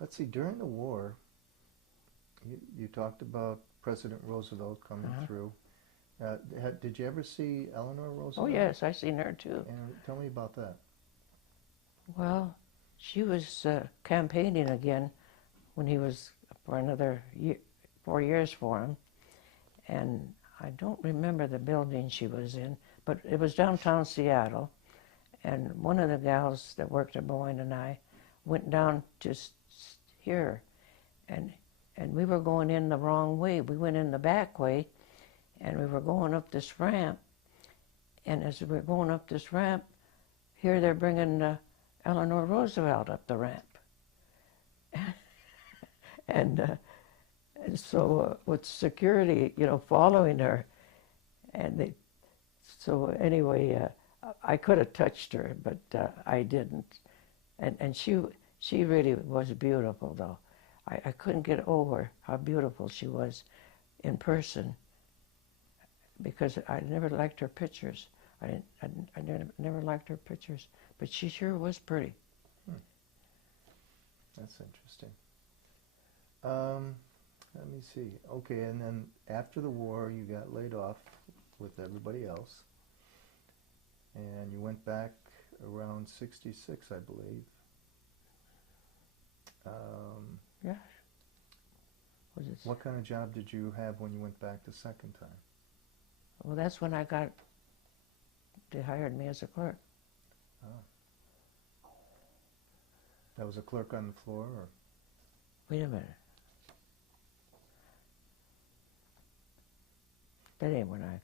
Let's see, during the war, you talked about President Roosevelt coming through. Did you ever see Eleanor Oh Roosevelt? yes, I seen her too. And tell me about that. Well, she was campaigning again when he was for another 4 years for him, and I don't remember the building she was in, but it was downtown Seattle, and one of the gals that worked at Boeing and I went down to hear her, and we were going in the wrong way. We went in the back way, and we were going up this ramp, and as we were going up this ramp, here they're bringing Eleanor Roosevelt up the ramp. and so with security, following her, so anyway, I could have touched her, but I didn't. And she really was beautiful, though. I couldn't get over how beautiful she was in person, because I never liked her pictures. I never liked her pictures, but she sure was pretty. That's interesting. Let me see. Okay, and then after the war, you got laid off with everybody else, and you went back around 66, I believe. Yeah. What kind of job did you have when you went back the second time? Well, that's when they hired me as a clerk. Oh. That was a clerk on the floor, or? Wait a minute. That ain't when I got.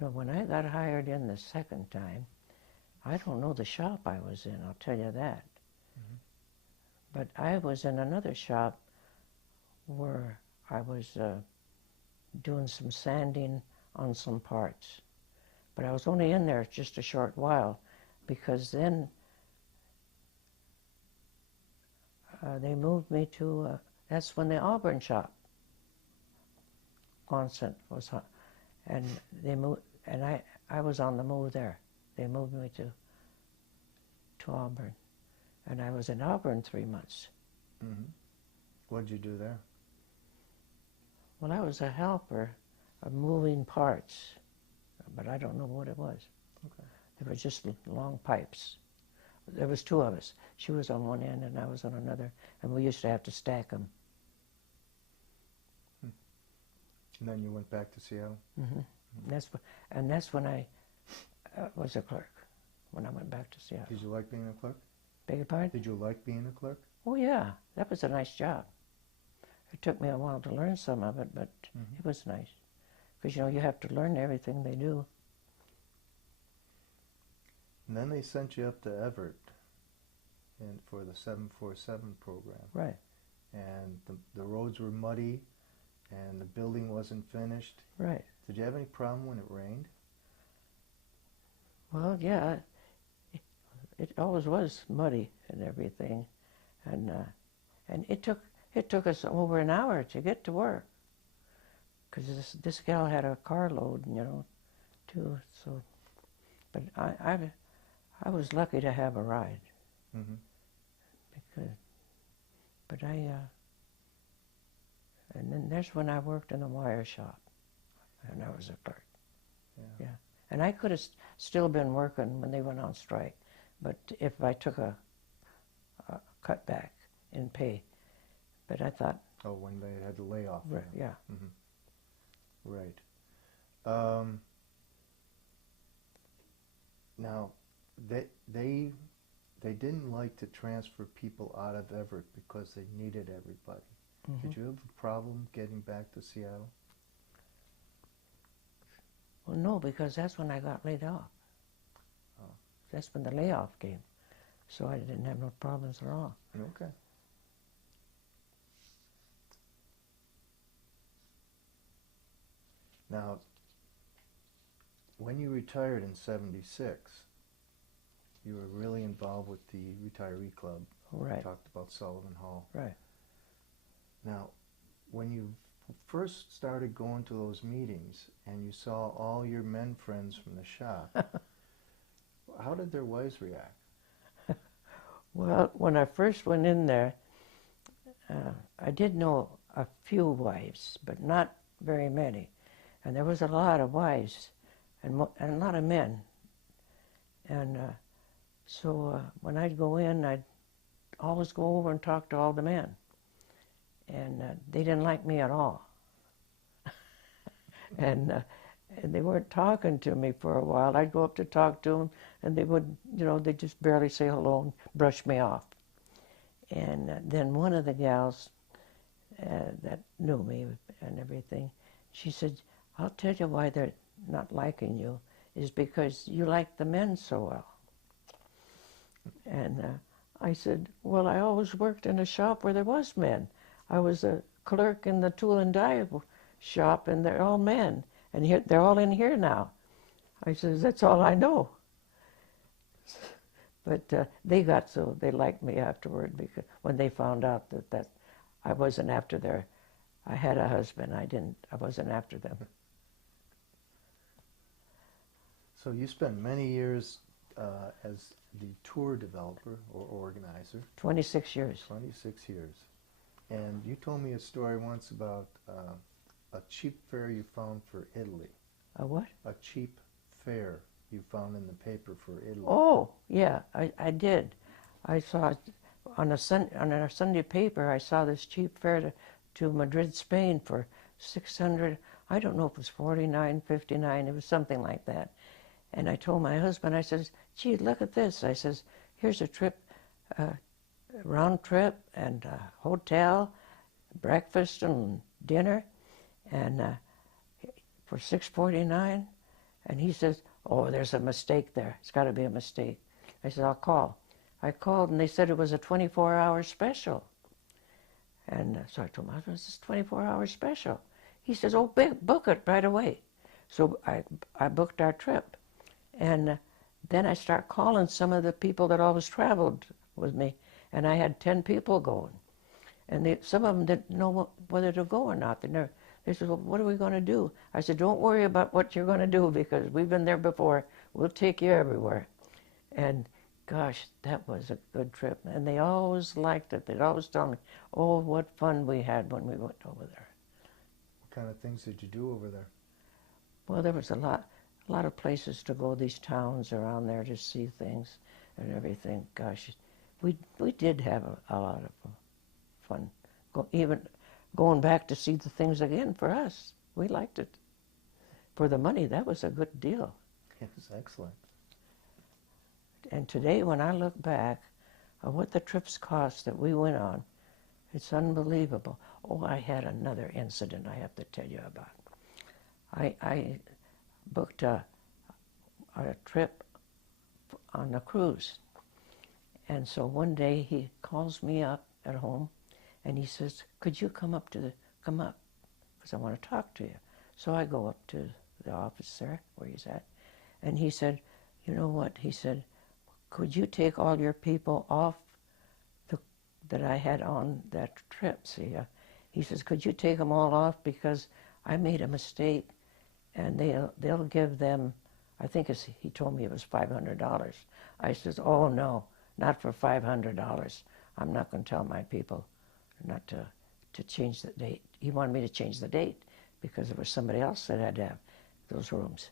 No, when I got hired in the second time, I don't know the shop I was in, I'll tell you that. Mm-hmm. But I was in another shop where I was doing some sanding on some parts. But I was only in there just a short while, because then they moved me to, that's when the Auburn shop Quonset was on, and they moved, and I was on the move there. They moved me to Auburn, and I was in Auburn 3 months. Mm-hmm. What did you do there? Well, I was a helper of moving parts, but I don't know what it was. Okay. They were just long pipes. There was two of us. She was on one end and I was on another, and we used to have to stack them. And then you went back to Seattle? Mm-hmm. And that's when I was a clerk, when I went back to Seattle. Did you like being a clerk? Beg your pardon? Did you like being a clerk? Oh, yeah. That was a nice job. It took me a while to learn some of it, but it was nice. Because, you have to learn everything they do. And then they sent you up to Everett for the 747 program. Right. And the roads were muddy, and the building wasn't finished. Right. Did you have any problem when it rained? Well, yeah. It always was muddy and everything. And it took us over an hour to get to work. Because this gal had a carload, too. So, but I was lucky to have a ride. Mm-hmm. And then there's when I worked in the wire shop, and I was a clerk. Yeah. And I could have still been working when they went on strike, but if I took a cutback in pay. But I thought. Oh, when they had the layoff. Right, yeah. Mm-hmm. Right. Now, they didn't like to transfer people out of Everett because they needed everybody. Mm-hmm. Did you have a problem getting back to Seattle? Well, no, because that's when I got laid off. Oh. That's when the layoff came. So I didn't have no problems at all. Okay. Now, when you retired in 76, you were really involved with the retiree club. Right. We talked about Sullivan Hall. Right. Now, when you first started going to those meetings and you saw all your men friends from the shop, how did their wives react? Well, when I first went in there, I did know a few wives, but not very many. And there was a lot of wives and a lot of men. And so when I'd go in, I'd always go over and talk to all the men. And they didn't like me at all. and they weren't talking to me for a while. I'd go up to talk to them, and they would, they'd just barely say hello and brush me off. And then one of the gals that knew me and everything, she said, I'll tell you why they're not liking you, is because you like the men so well. And I said, well, I always worked in a shop where there was men. I was a clerk in the tool and die shop, and they're all men. And here, they're all in here now. I said, that's all I know. But they liked me afterward, because when they found out that I wasn't after I had a husband. I wasn't after them. So you spent many years as the tour developer or organizer. 26 years. 26 years. And you told me a story once about a cheap fare you found for Italy. A what? A cheap fare you found in the paper for Italy. Oh, yeah, I did. I saw on a Sunday paper, I saw this cheap fare to Madrid, Spain for 600, I don't know if it was 49.59, it was something like that. And I told my husband, I says, gee, look at this. I says, here's a trip, round trip and hotel, breakfast and dinner, and for $6.49. And he says, oh, there's a mistake there. It's got to be a mistake. I said, I'll call. I called, and they said it was a 24-hour special. And so I told him, this is a 24-hour special. He says, oh, book it right away. So I booked our trip. And then I start calling some of the people that always traveled with me, and I had 10 people going. And some of them didn't know whether to go or not. They said, well, what are we going to do? I said, don't worry about what you're going to do, because we've been there before. We'll take you everywhere. And gosh, that was a good trip. And they always liked it. They'd always tell me, oh, what fun we had when we went over there. What kind of things did you do over there? Well, there was a lot of places to go, these towns around there to see things and everything. Gosh, we did have a lot of fun. Even going back to see the things again for us. We liked it. For the money, that was a good deal. It was excellent. And today, when I look back at what the trips cost that we went on, it's unbelievable. Oh, I had another incident I have to tell you about. I booked a trip on a cruise. And so one day he calls me up at home and he says, could you come up? Because I want to talk to you. So I go up to the office there where he's at. And he said, you know what? He said, could you take all your people off that I had on that trip? See, he says, could you take them all off, because I made a mistake, and they'll give them, I think he told me it was $500. I says, oh no, not for $500. I'm not going to tell my people not to change the date. He wanted me to change the date because there was somebody else that had to have those rooms.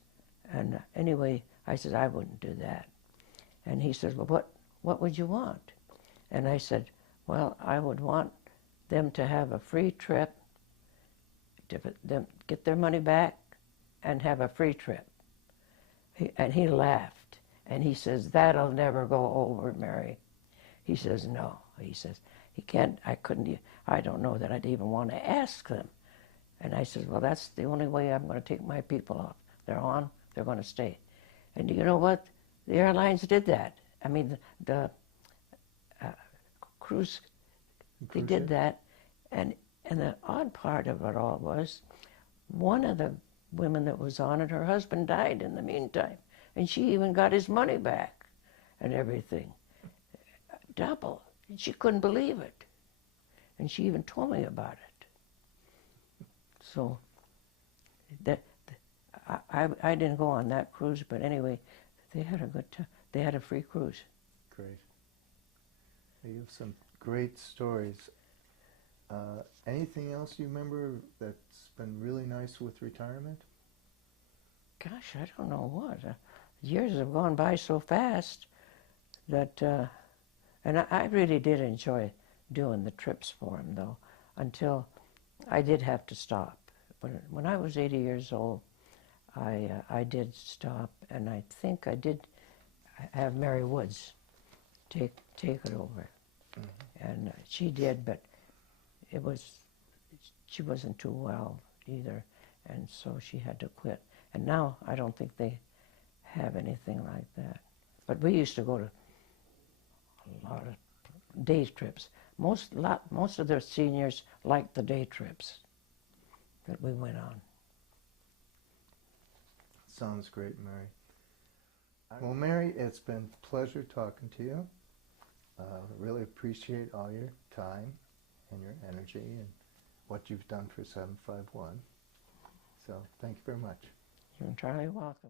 And anyway, I said, I wouldn't do that. And he says, well, what would you want? And I said, well, I would want them to have a free trip, them get their money back, and have a free trip. And he laughed. And he says, that'll never go over, Mary. He says, no. He says, I don't know that I'd even want to ask them. And I said, well, that's the only way I'm going to take my people off. They're on, they're going to stay. And you know what? The airlines did that. I mean, the cruise, they did that. And the odd part of it all was, one of the women that was on it, her husband died in the meantime. And she even got his money back and everything. Double. And she couldn't believe it. And she even told me about it. So I didn't go on that cruise, but anyway, they had a good time. They had a free cruise. Great. You have some great stories. Anything else you remember that's been really nice with retirement? Gosh, I don't know what. Years have gone by so fast that, and I really did enjoy doing the trips for him, though, until I did have to stop. When I was 80 years old, I did stop, and I think I did have Mary Woods take it over, and she did, but she wasn't too well either, and so she had to quit. And now I don't think they have anything like that. But we used to go to a lot of day trips. Most of the seniors liked the day trips that we went on. Sounds great, Mary. Well, Mary, it's been a pleasure talking to you. Really appreciate all your time and your energy and what you've done for 751. So thank you very much. You're entirely welcome.